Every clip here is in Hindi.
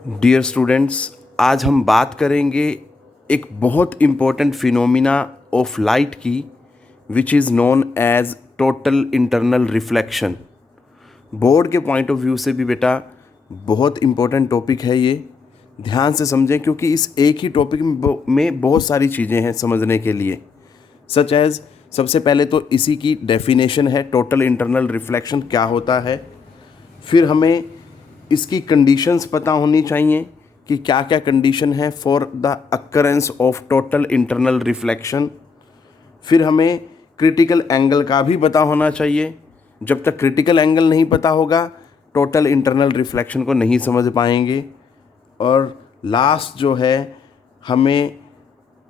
डियर स्टूडेंट्स, आज हम बात करेंगे एक बहुत इम्पोर्टेंट फिनोमिना ऑफ लाइट की, which is known as total internal reflection. Board के पॉइंट ऑफ व्यू से भी बेटा बहुत इम्पोर्टेंट टॉपिक है ये। ध्यान से समझें क्योंकि इस एक ही टॉपिक में बहुत सारी चीज़ें हैं समझने के लिए। सच एज़ सबसे पहले तो इसी की डेफिनेशन है, टोटल इंटरनल रिफ्लेक्शन क्या होता है। फिर हमें इसकी कंडीशंस पता होनी चाहिए कि क्या क्या कंडीशन है for the occurrence of total internal reflection. फिर हमें क्रिटिकल एंगल का भी पता होना चाहिए। जब तक क्रिटिकल एंगल नहीं पता होगा टोटल इंटरनल रिफ्लेक्शन को नहीं समझ पाएंगे। और लास्ट जो है, हमें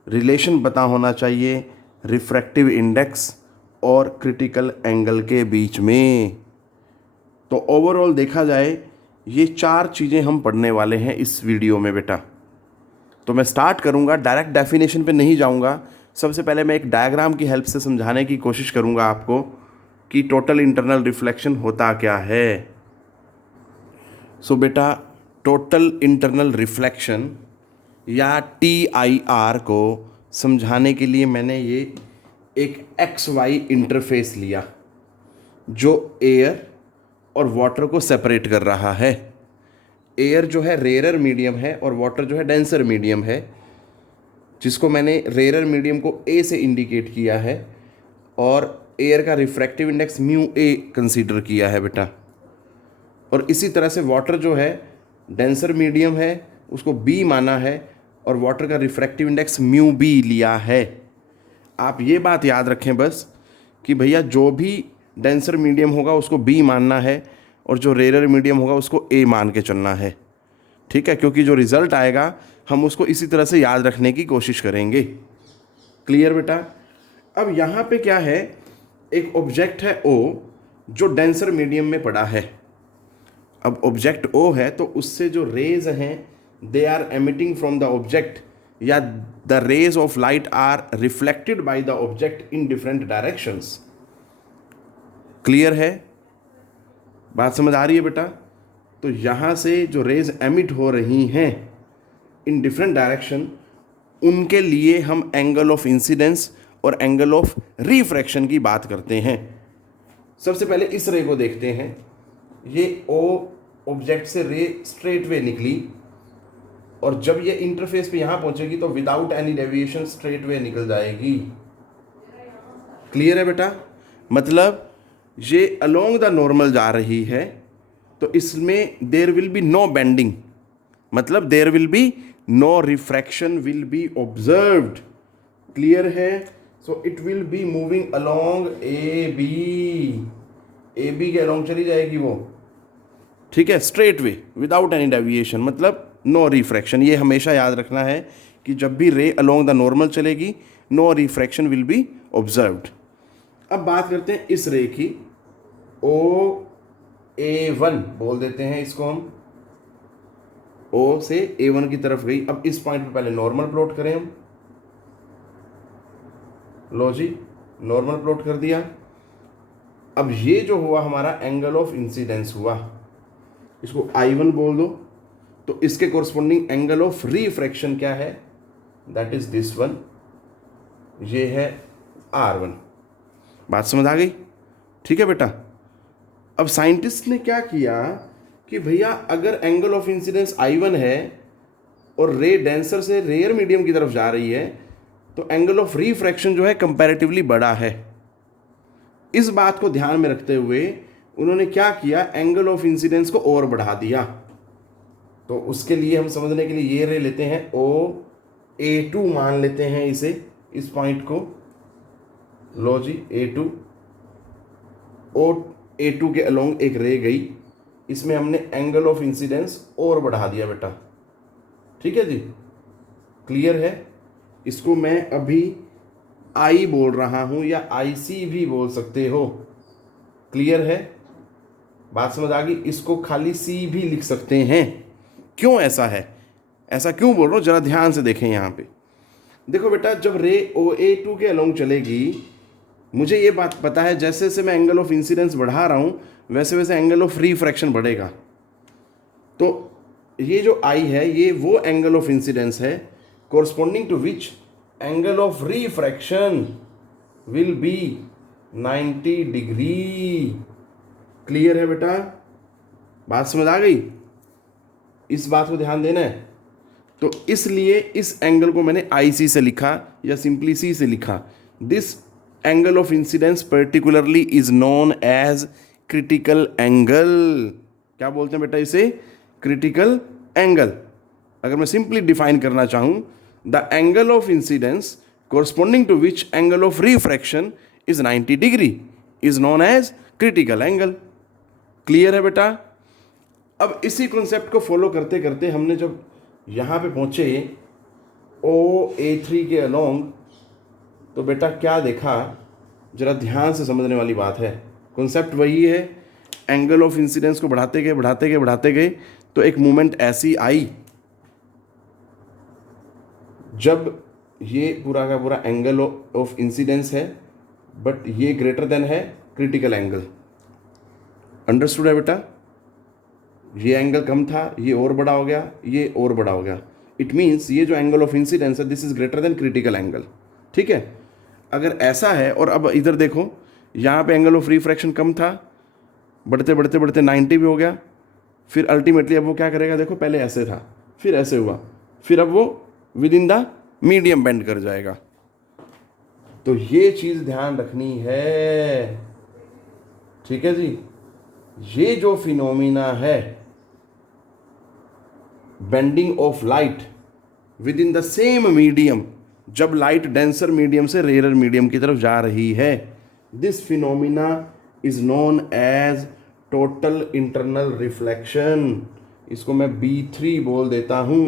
रिलेशन पता होना चाहिए रिफ्रैक्टिव इंडेक्स और क्रिटिकल एंगल के बीच में। तो ओवरऑल देखा जाए ये चार चीज़ें हम पढ़ने वाले हैं इस वीडियो में बेटा। तो मैं स्टार्ट करूंगा, डायरेक्ट डेफिनेशन पे नहीं जाऊंगा। सबसे पहले मैं एक डायग्राम की हेल्प से समझाने की कोशिश करूंगा आपको कि टोटल इंटरनल रिफ्लेक्शन होता क्या है। सो बेटा, टोटल इंटरनल रिफ्लेक्शन या TIR को समझाने के लिए मैंने ये एक XY इंटरफेस लिया जो एयर और वाटर को सेपरेट कर रहा है। एयर जो है रेयरर मीडियम है और वाटर जो है डेंसर मीडियम है, जिसको मैंने रेयरर मीडियम को A से इंडिकेट किया है और एयर का refractive index mu A consider किया है बेटा। और इसी तरह से वाटर जो है डेंसर मीडियम है, उसको B माना है और वाटर का रिफ्रैक्टिव इंडेक्स म्यू B लिया है। आप ये बात याद रखें बस कि भैया जो भी डेंसर मीडियम होगा उसको B मानना है और जो रेयरर मीडियम होगा उसको A मान के चलना है। ठीक है, क्योंकि जो रिज़ल्ट आएगा हम उसको इसी तरह से याद रखने की कोशिश करेंगे। क्लियर बेटा? अब यहाँ पे क्या है, एक ऑब्जेक्ट है O जो डेंसर मीडियम में पड़ा है। अब ऑब्जेक्ट O है तो उससे जो रेज हैं they are emitting from the object, या the rays of light are reflected by the object in different directions. Clear है? बात समझ आ रही है बेटा? तो यहाँ से जो रेज एमिट हो रही हैं इन डिफरेंट डायरेक्शन, उनके लिए हम एंगल ऑफ इंसिडेंस और एंगल ऑफ रिफ्रैक्शन की बात करते हैं। सबसे पहले इस रे को देखते हैं। ये O ऑब्जेक्ट से रे स्ट्रेट वे निकली और जब ये इंटरफेस पे यहाँ पहुँचेगी तो without any deviation straight way निकल जाएगी। क्लियर है बेटा? मतलब ये अलोंग द नॉर्मल जा रही है तो इसमें there will be no bending, मतलब there will be no refraction will be observed. Clear है? So it will be moving along A B के अलोंग चली जाएगी वो। ठीक है, straight way without any deviation, मतलब नो रिफ्रैक्शन। ये हमेशा याद रखना है कि जब भी रे अलोंग द नॉर्मल चलेगी no refraction will be observed. अब बात करते हैं इस रे की, OA1 बोल देते हैं इसको हम। O से A1 की तरफ गई। अब इस पॉइंट पे पहले नॉर्मल प्लॉट करें हम। लो जी, नॉर्मल प्लॉट कर दिया। अब ये जो हुआ हमारा एंगल ऑफ इंसिडेंस हुआ, इसको I1 बोल दो। तो इसके कोरस्पोंडिंग एंगल ऑफ रिफ्रैक्शन क्या है? दैट इज दिस वन, ये है R1। बात समझ आ गई? ठीक है बेटा? अब साइंटिस्ट ने क्या किया कि भैया अगर एंगल ऑफ इंसिडेंस I1 है और रे डेंसर से रेयर मीडियम की तरफ जा रही है तो एंगल ऑफ रिफ्रैक्शन जो है कंपैरेटिवली बड़ा है। इस बात को ध्यान में रखते हुए उन्होंने क्या किया, एंगल ऑफ इंसिडेंस को और बढ़ा दिया। तो उसके लिए हम समझने के लिए ये रे लेते हैं, OA2 मान लेते हैं इसे, इस पॉइंट को। लो जी, A2, A2 के अलोंग एक रे गई, इसमें हमने एंगल ऑफ इंसिडेंस और बढ़ा दिया बेटा। ठीक है जी? क्लियर है? इसको मैं अभी I बोल रहा हूं या IC भी बोल सकते हो। क्लियर है? बात समझ आ गई? इसको खाली C भी लिख सकते हैं। क्यों ऐसा है, ऐसा क्यों बोल रहा हूं, जरा ध्यान से देखें यहाँ पे। देखो बेटा, जब रे OA2 के अलोंग चलेगी, मुझे ये बात पता है जैसे जैसे मैं एंगल ऑफ इंसिडेंस बढ़ा रहा हूँ वैसे वैसे एंगल ऑफ रिफ्रैक्शन बढ़ेगा। तो ये जो आई है ये वो एंगल ऑफ इंसिडेंस है corresponding to which angle of refraction will be 90 degree. Clear है बेटा? बात समझ आ गई? इस बात को ध्यान देना है। तो इसलिए इस एंगल को मैंने आई सी से लिखा या सिंपली सी से लिखा। This angle of incidence particularly is known as critical angle. क्या बोलते हैं बेटा इसे? Critical angle. अगर मैं सिंपली डिफाइन करना चाहूं, the angle of incidence corresponding to which angle of refraction is 90 degree is known as critical angle। Clear है बेटा? अब इसी कॉन्सेप्ट को फॉलो करते करते हमने जब यहाँ पे पहुँचे OA3 के अलोंग, तो बेटा क्या देखा, जरा ध्यान से समझने वाली बात है। कॉन्सेप्ट वही है, एंगल ऑफ इंसिडेंस को बढ़ाते गए बढ़ाते गए बढ़ाते गए, तो एक मोमेंट ऐसी आई जब ये पूरा का पूरा एंगल ऑफ इंसिडेंस है बट ये ग्रेटर देन है क्रिटिकल एंगल। अंडरस्टूड है बेटा? ये एंगल कम था, ये और बड़ा हो गया, ये और बड़ा हो गया। इट मीन्स ये जो एंगल ऑफ इंसिडेंस है this is greater than critical angle. ठीक है? अगर ऐसा है, और अब इधर देखो, यहाँ पे एंगल ऑफ रिफ्रैक्शन कम था, बढ़ते बढ़ते बढ़ते 90 भी हो गया, फिर अल्टीमेटली अब वो क्या करेगा, देखो पहले ऐसे था, फिर ऐसे हुआ, फिर अब वो with in the medium bend कर जाएगा। तो ये चीज़ ध्यान रखनी है। ठीक है जी? ये जो फिनोमिना है bending of light within the same medium, जब लाइट डेंसर मीडियम से रेयर मीडियम की तरफ जा रही है, this phenomena is known as total internal reflection. इसको मैं B3 बोल देता हूं।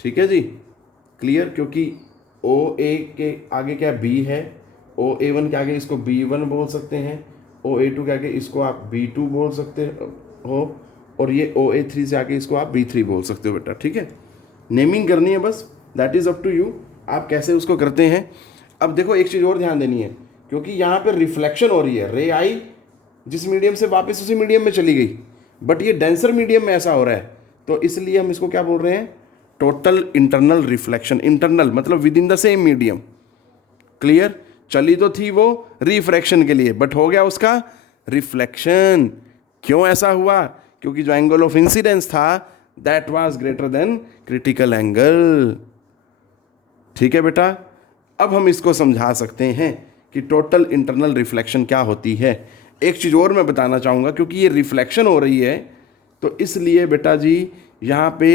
ठीक है जी? क्लियर? क्योंकि OA के आगे क्या B है, OA1 के आगे इसको B1 बोल सकते हैं, OA2 के आगे इसको आप B2 बोल सकते हो, और ये OA3 से आगे इसको आप B3 बोल सकते हो बेटा। ठीक है? नेमिंग करनी है बस, that is up to you, आप कैसे उसको करते हैं। अब देखो एक चीज़ और ध्यान देनी है, क्योंकि यहाँ पर रिफ्लेक्शन हो रही है, रे आई जिस मीडियम से वापस उसी मीडियम में चली गई, बट ये डेंसर मीडियम में ऐसा हो रहा है, तो इसलिए हम इसको क्या बोल रहे हैं? Total internal reflection. इंटरनल मतलब with in the same medium. Clear? चली तो थी वो रिफ्रैक्शन के लिए, बट हो गया उसका रिफ्लेक्शन। क्यों ऐसा हुआ? क्योंकि जो एंगल ऑफ इंसिडेंस था that was greater than critical angle. ठीक है बेटा? अब हम इसको समझा सकते हैं कि टोटल इंटरनल रिफ्लेक्शन क्या होती है। एक चीज़ और मैं बताना चाहूँगा, क्योंकि ये रिफ्लेक्शन हो रही है, तो इसलिए बेटा जी यहाँ पे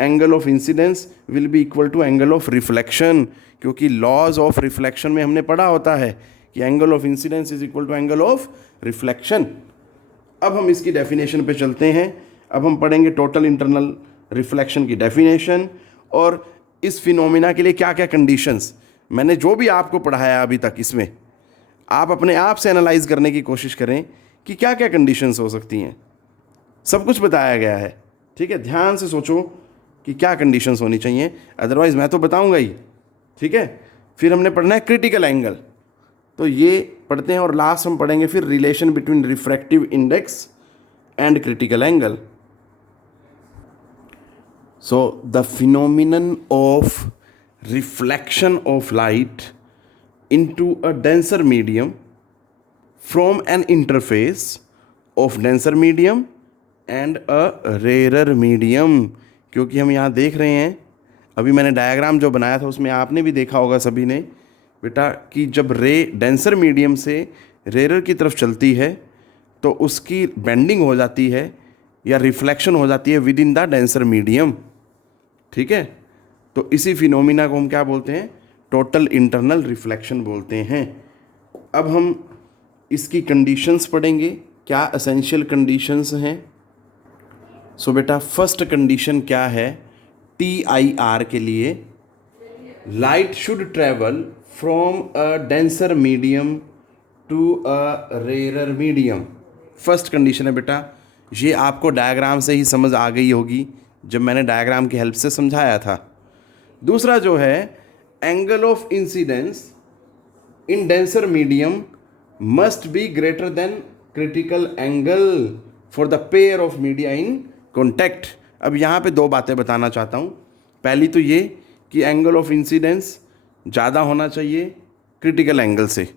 angle of incidence will be equal to angle of reflection, क्योंकि लॉज ऑफ रिफ्लेक्शन में हमने पढ़ा होता है कि angle of incidence is equal to angle of reflection. अब हम इसकी डेफिनेशन पे चलते हैं। अब हम पढ़ेंगे टोटल इंटरनल रिफ्लेक्शन की डेफिनेशन, और इस फिनोमिना के लिए क्या क्या कंडीशंस, मैंने जो भी आपको पढ़ाया अभी तक, इसमें आप अपने आप से एनालाइज करने की कोशिश करें कि क्या क्या कंडीशंस हो सकती हैं। सब कुछ बताया गया है। ठीक है? ध्यान से सोचो कि क्या कंडीशंस होनी चाहिए, अदरवाइज़ मैं तो बताऊंगा ही। ठीक है? फिर हमने पढ़ना है क्रिटिकल एंगल, तो ये पढ़ते हैं, और लास्ट हम पढ़ेंगे फिर relation between refractive index and critical angle. So the phenomenon of reflection of light into a denser medium from an interface of denser medium and a rarer medium। क्योंकि हम यहाँ देख रहे हैं, अभी मैंने डायग्राम जो बनाया था उसमें आपने भी देखा होगा सभी ने बेटा, कि जब रे डेंसर मीडियम से रेयर की तरफ चलती है तो उसकी बेंडिंग हो जाती है या रिफ्लेक्शन हो जाती है with in the denser medium. ठीक है? तो इसी फिनोमिना को हम क्या बोलते हैं? टोटल इंटरनल रिफ्लेक्शन बोलते हैं। अब हम इसकी कंडीशंस पढ़ेंगे, क्या एसेंशियल कंडीशंस हैं। सो बेटा फर्स्ट कंडीशन क्या है TIR के लिए? Light should travel from a denser medium to a rare medium. First condition है बेटा, ये आपको डायग्राम से ही समझ आ गई होगी जब मैंने डायग्राम की हेल्प से समझाया था। दूसरा जो है, angle of incidence in denser medium must be greater than critical angle for the pair of media in contact. अब यहाँ पे दो बातें बताना चाहता हूँ। पहली तो ये कि एंगल ऑफ इंसिडेंस ज़्यादा होना चाहिए क्रिटिकल एंगल से।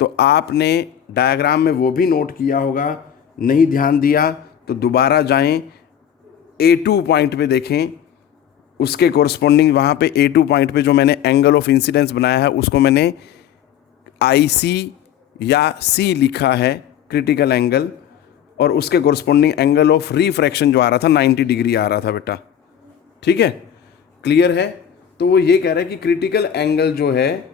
तो आपने डायग्राम में वो भी नोट किया होगा, नहीं ध्यान दिया तो दोबारा जाएं, A2 पॉइंट पे देखें, उसके कोरस्पॉन्डिंग वहाँ पे A2 पॉइंट पे जो मैंने एंगल ऑफ इंसिडेंस बनाया है उसको मैंने IC या C लिखा है क्रिटिकल एंगल, और उसके कोरस्पॉन्डिंग एंगल ऑफ रिफ्रैक्शन जो आ रहा था 90 डिग्री आ रहा था बेटा। ठीक है, क्लियर है। तो वो ये कह रहा है कि क्रिटिकल एंगल जो है,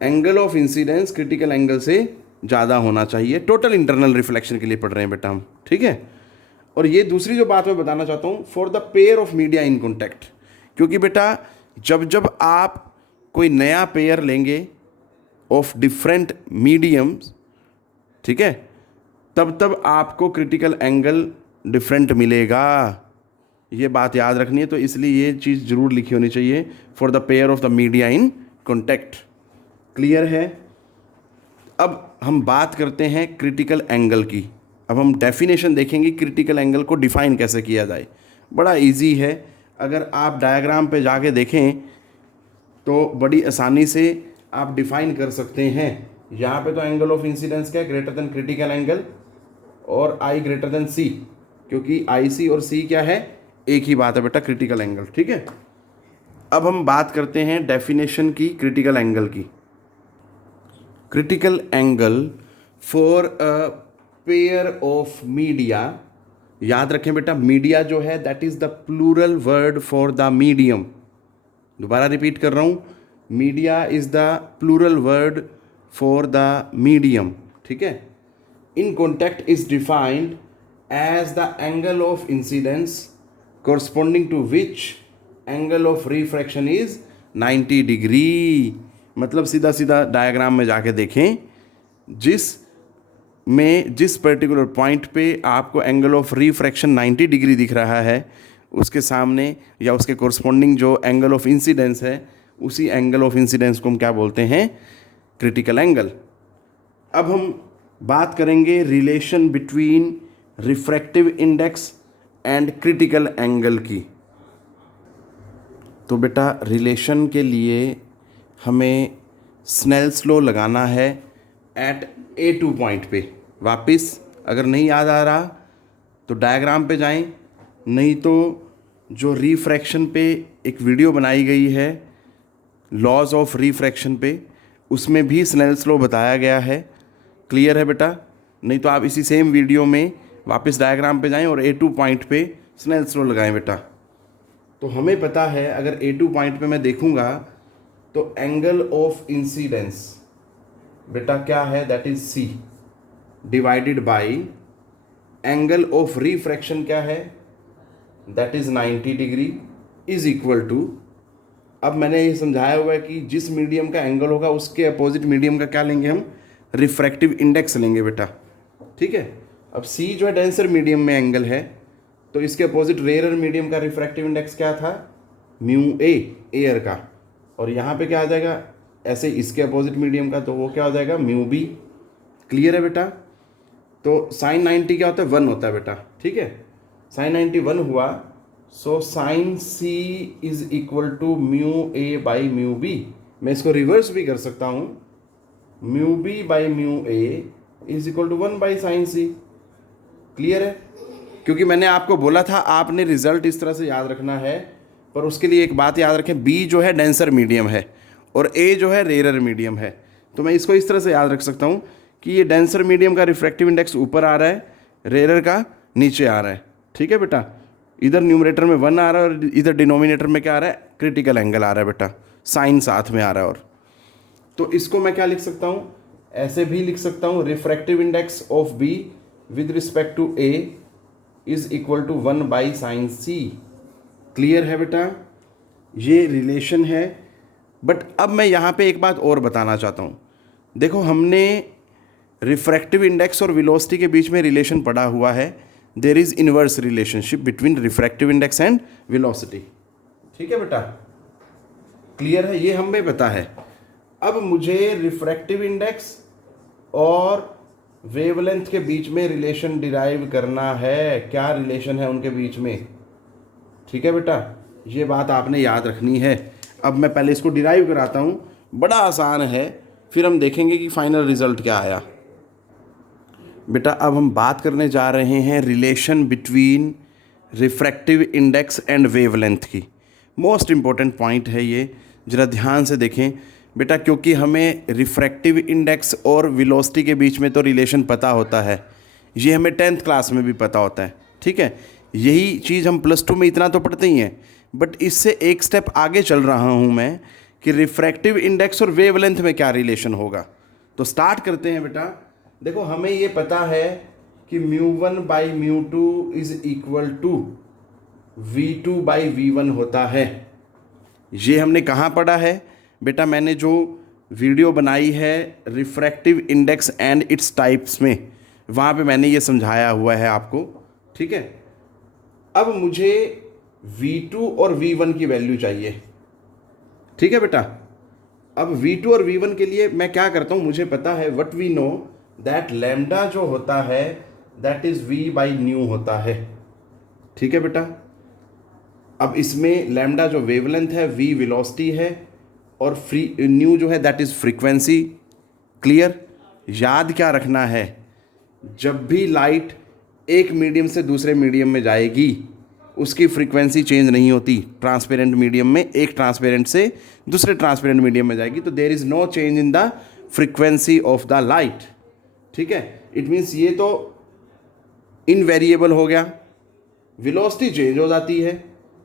angle of incidence critical angle से ज़्यादा होना चाहिए। टोटल इंटरनल रिफ्लेक्शन के लिए पढ़ रहे हैं बेटा हम, ठीक है। और ये दूसरी जो बात मैं बताना चाहता हूँ, for the pair of media in contact, क्योंकि बेटा जब जब आप कोई नया पेयर लेंगे ऑफ डिफरेंट मीडियम्स, ठीक है, तब तब आपको क्रिटिकल एंगल डिफरेंट मिलेगा। ये बात याद रखनी है, तो इसलिए ये चीज़ जरूर लिखी होनी चाहिए, for the pair of the media in contact. Clear है। अब हम बात करते हैं क्रिटिकल एंगल की। अब हम डेफिनेशन देखेंगे क्रिटिकल एंगल को डिफाइन कैसे किया जाए। बड़ा इजी है, अगर आप डायग्राम पे जाके देखें तो बड़ी आसानी से आप डिफाइन कर सकते हैं। यहाँ पे तो एंगल ऑफ इंसिडेंस क्या है, ग्रेटर देन क्रिटिकल एंगल और I ग्रेटर देन C, क्योंकि IC और C क्या है, एक ही बात है बेटा, क्रिटिकल एंगल। ठीक है, अब हम बात करते हैं डेफिनेशन की क्रिटिकल एंगल की। Critical angle for a pair of media, याद रखें बेटा, मीडिया जो है that is the plural word for the medium. दोबारा रिपीट कर रहा हूं, media is the plural word for the medium. ठीक है, in contact is defined as the angle of incidence corresponding to which angle of refraction is 90 degree. मतलब सीधा सीधा डायग्राम में जाके देखें, जिस पर्टिकुलर पॉइंट पे आपको एंगल ऑफ रिफ्रैक्शन 90 डिग्री दिख रहा है, उसके सामने या उसके कोरस्पॉन्डिंग जो एंगल ऑफ इंसिडेंस है, उसी एंगल ऑफ इंसिडेंस को हम क्या बोलते हैं, क्रिटिकल एंगल। अब हम बात करेंगे relation between refractive index and critical angle की। तो बेटा रिलेशन के लिए हमें स्नेल्स लॉ लगाना है एट A2 पॉइंट पे। वापस अगर नहीं याद आ रहा तो डायग्राम पे जाएं, नहीं तो जो रिफ्रैक्शन पे एक वीडियो बनाई गई है लॉज ऑफ रिफ्रैक्शन पे, उसमें भी स्नेल्स लॉ बताया गया है। क्लियर है बेटा। नहीं तो आप इसी सेम वीडियो में वापस डायग्राम पे जाएं और A2 पॉइंट पे स्नेल्स लॉ लगाएं बेटा। तो हमें पता है, अगर A2 पॉइंट पे मैं देखूंगा तो एंगल ऑफ इंसिडेंस बेटा क्या है, that is C divided by angle of refraction क्या है, that is 90 degree, is equal to, अब मैंने ये समझाया हुआ है कि जिस मीडियम का एंगल होगा उसके अपोजिट मीडियम का क्या लेंगे हम, रिफ्रैक्टिव इंडेक्स लेंगे बेटा। ठीक है, अब C जो है डेंसर मीडियम में एंगल है, तो इसके अपोजिट रेयर मीडियम का रिफ्रैक्टिव इंडेक्स क्या था, म्यू A एयर का, और यहाँ पे क्या आ जाएगा, ऐसे इसके अपोजिट मीडियम का, तो वो क्या हो जाएगा, म्यू B। क्लियर है बेटा। तो साइन 90 क्या होता है, 1 होता है बेटा। ठीक है, साइन 90 1 हुआ, so sine C is equal to mu A by mu B। मैं इसको रिवर्स भी कर सकता हूँ, mu B by mu A is equal to 1 by sine C। Clear है, क्योंकि मैंने आपको बोला था आपने रिजल्ट इस तरह से याद रखना है, पर उसके लिए एक बात याद रखें, B जो है डेंसर मीडियम है और A जो है रेयर मीडियम है। तो मैं इसको इस तरह से याद रख सकता हूँ कि ये डेंसर मीडियम का रिफ्रैक्टिव इंडेक्स ऊपर आ रहा है, रेयर का नीचे आ रहा है। ठीक है बेटा, इधर न्यूमरेटर में 1 आ रहा है और इधर डिनोमिनेटर में क्या आ रहा है, क्रिटिकल एंगल आ रहा है बेटा, साइन साथ में आ रहा है। और तो इसको मैं क्या लिख सकता हूँ, ऐसे भी लिख सकता हूँ, refractive index of B with respect to A is equal to 1 by sine C। Clear है बेटा, ये रिलेशन है। बट अब मैं यहाँ पे एक बात और बताना चाहता हूँ। देखो, हमने रिफ्रैक्टिव इंडेक्स और वेलोसिटी के बीच में रिलेशन पढ़ा हुआ है, there is inverse relationship between refractive index and velocity. ठीक है बेटा, क्लियर है, ये हमें पता है। अब मुझे रिफ्रैक्टिव इंडेक्स और वेवलेंथ के बीच में रिलेशन डिराइव करना है। क्या रिलेशन है उनके बीच में, ठीक है बेटा, ये बात आपने याद रखनी है। अब मैं पहले इसको डिराइव कराता हूँ, बड़ा आसान है, फिर हम देखेंगे कि फाइनल रिजल्ट क्या आया। बेटा अब हम बात करने जा रहे हैं relation between refractive index and wavelength की। मोस्ट इम्पॉर्टेंट पॉइंट है ये, ज़रा ध्यान से देखें बेटा, क्योंकि हमें रिफ्रैक्टिव इंडेक्स और वेलोसिटी के बीच में तो रिलेशन पता होता है, ये हमें 10th क्लास में भी पता होता है, ठीक है। यही चीज़ हम +2 में इतना तो पढ़ते ही हैं, बट इससे एक स्टेप आगे चल रहा हूँ मैं कि रिफ्रैक्टिव इंडेक्स और वेवलेंथ में क्या रिलेशन होगा। तो स्टार्ट करते हैं बेटा। देखो हमें ये पता है कि μ1/μ2 इज इक्वल टू V2/V1 होता है। ये हमने कहाँ पढ़ा है बेटा? मैंने जो वीडियो बनाई है refractive index and its types में, वहाँ पे मैंने ये समझाया हुआ है आपको, ठीक है। अब मुझे V2 और V1 की वैल्यू चाहिए, ठीक है बेटा। अब V2 और V1 के लिए मैं क्या करता हूँ, मुझे पता है what we know that lambda जो होता है दैट इज V/ν होता है, ठीक है बेटा। अब इसमें लैम्डा जो वेवलेंथ है, V वेलोसिटी है, और न्यू जो है दैट इज फ्रीक्वेंसी। क्लियर? याद क्या रखना है, जब भी लाइट एक मीडियम से दूसरे मीडियम में जाएगी उसकी फ्रीक्वेंसी चेंज नहीं होती। ट्रांसपेरेंट मीडियम में एक ट्रांसपेरेंट से दूसरे ट्रांसपेरेंट मीडियम में जाएगी तो there is no change in the frequency of the light, ठीक है। इट मीन्स ये तो इनवेरिएबल हो गया, वेलोसिटी चेंज हो जाती है।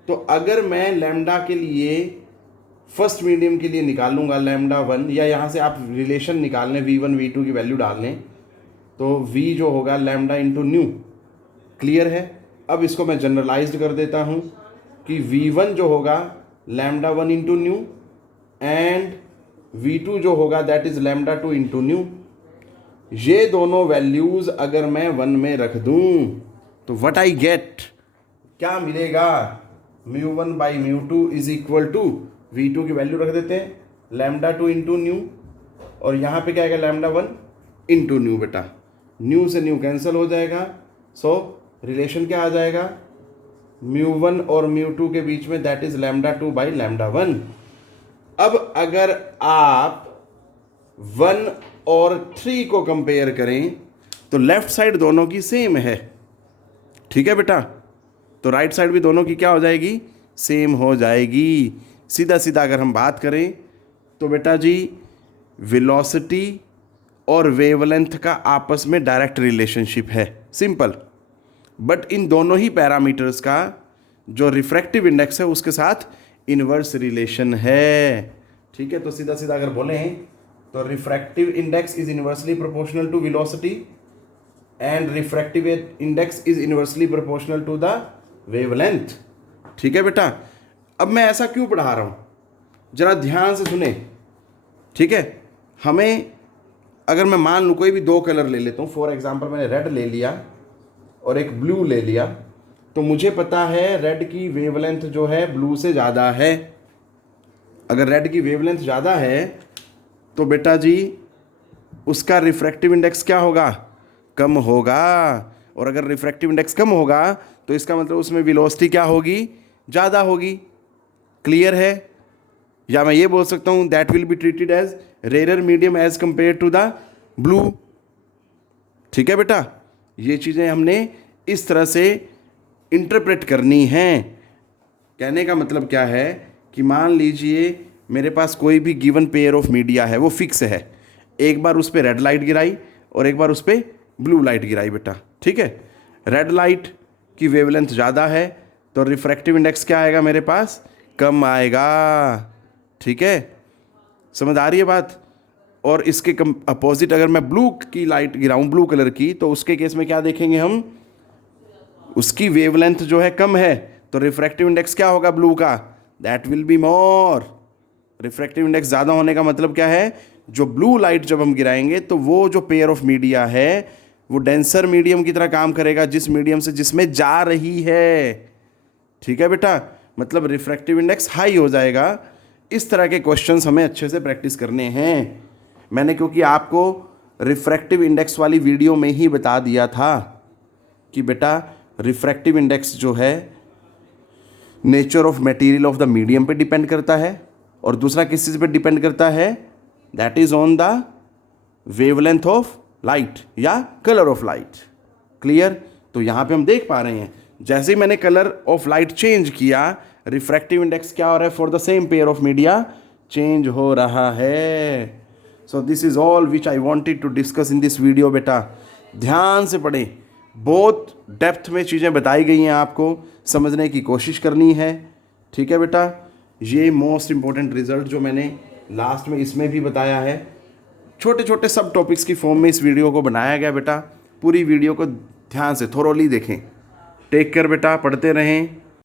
तो अगर मैं लैम्डा के लिए फर्स्ट मीडियम के लिए निकाल लूँगा λ1, या यहाँ से आप रिलेशन निकाल लें V1 V2 की वैल्यू डाल लें, तो V जो होगा लैम्डा इंटू न्यू। क्लियर है? अब इसको मैं जनरलाइज्ड कर देता हूँ कि V1 जो होगा λ1 इंटू न्यू एंड V2 जो होगा दैट इज़ λ2 इंटू न्यू। ये दोनों वैल्यूज़ अगर मैं 1 में रख दूँ तो व्हाट आई गेट, क्या मिलेगा? μ1/μ2 इज इक्वल टू V2 की वैल्यू रख देते हैं λ2 इंटू न्यू, और यहाँ पे क्या आएगा λ1 इंटू न्यू। बेटा न्यू से न्यू कैंसिल हो जाएगा, सो रिलेशन क्या आ जाएगा? μ1 और μ2 के बीच में दैट इज λ2/λ1। अब अगर आप 1 और 3 को कंपेयर करें तो लेफ्ट साइड दोनों की सेम है, ठीक है बेटा। तो राइट साइड भी दोनों की क्या हो जाएगी? सेम हो जाएगी। सीधा सीधा अगर हम बात करें तो बेटा जी वेलोसिटी और वेवलेंथ का आपस में डायरेक्ट रिलेशनशिप है, सिंपल। बट इन दोनों ही पैरामीटर्स का जो रिफ्रैक्टिव इंडेक्स है उसके साथ इन्वर्स रिलेशन है, ठीक है। तो सीधा सीधा अगर बोलें तो refractive index is inversely proportional to velocity and refractive index is inversely proportional to the wavelength, ठीक है बेटा। अब मैं ऐसा क्यों पढ़ा रहा हूँ, जरा ध्यान से सुने, ठीक है। हमें अगर मैं मान लूँ कोई भी 2 कलर ले लेता हूँ, फॉर एग्जांपल मैंने रेड ले लिया और एक ब्लू ले लिया, तो मुझे पता है रेड की वेवलेंथ जो है ब्लू से ज़्यादा है। अगर रेड की वेवलेंथ ज़्यादा है तो बेटा जी उसका रिफ्रैक्टिव इंडेक्स क्या होगा? कम होगा। और अगर रिफ्रैक्टिव इंडेक्स कम होगा तो इसका मतलब उसमें वेलोसिटी क्या होगी? ज़्यादा होगी। क्लियर है? या मैं ये बोल सकता हूँ that will be treated as rare medium as compare to the blue, ठीक है बेटा। ये चीज़ें हमने इस तरह से इंटरप्रेट करनी हैं। कहने का मतलब क्या है कि मान लीजिए मेरे पास कोई भी गिवन पेयर ऑफ मीडिया है, वो फिक्स है, एक बार उस पर रेड लाइट गिराई और एक बार उस पर ब्लू लाइट गिराई बेटा, ठीक है। रेड लाइट की वेवलेंथ ज़्यादा है तो रिफ्रैक्टिव इंडेक्स क्या आएगा मेरे पास? कम आएगा, ठीक है। समझ आ रही है बात? और इसके अपोजिट अगर मैं ब्लू की लाइट गिराऊं, ब्लू कलर की, तो उसके केस में क्या देखेंगे हम? उसकी वेवलेंथ जो है कम है तो रिफ्रैक्टिव इंडेक्स क्या होगा ब्लू का? That will be more. Refractive index ज़्यादा होने का मतलब क्या है? जो ब्लू लाइट जब हम गिराएंगे तो वो जो पेयर ऑफ मीडिया है वो डेंसर मीडियम की तरह काम करेगा, जिस मीडियम से जिसमें जा रही है, ठीक है बेटा। मतलब रिफ्रैक्टिव इंडेक्स हाई हो जाएगा। इस तरह के क्वेश्चंस हमें अच्छे से प्रैक्टिस करने हैं। मैंने क्योंकि आपको रिफ्रैक्टिव इंडेक्स वाली वीडियो में ही बता दिया था कि बेटा रिफ्रैक्टिव इंडेक्स जो है nature of material of the medium पे डिपेंड करता है, और दूसरा किस चीज़ पे डिपेंड करता है, that is on the wavelength of light या कलर ऑफ लाइट। क्लियर? तो यहाँ पे हम देख पा रहे हैं जैसे ही मैंने कलर ऑफ लाइट चेंज किया, रिफ्रैक्टिव इंडेक्स क्या हो रहा है for the same pair of media, change हो रहा है। So this is all which I wanted to discuss in this video. बेटा ध्यान से पढ़ें, बहुत डेप्थ में चीज़ें बताई गई हैं, आपको समझने की कोशिश करनी है। ठीक है बेटा, ये मोस्ट इंपॉर्टेंट रिजल्ट जो मैंने लास्ट में इसमें भी बताया है, छोटे छोटे सब टॉपिक्स की फॉर्म में इस वीडियो को बनाया गया। बेटा पूरी वीडियो को ध्यान से थोरोली देखें। टेक केयर बेटा, पढ़ते रहें।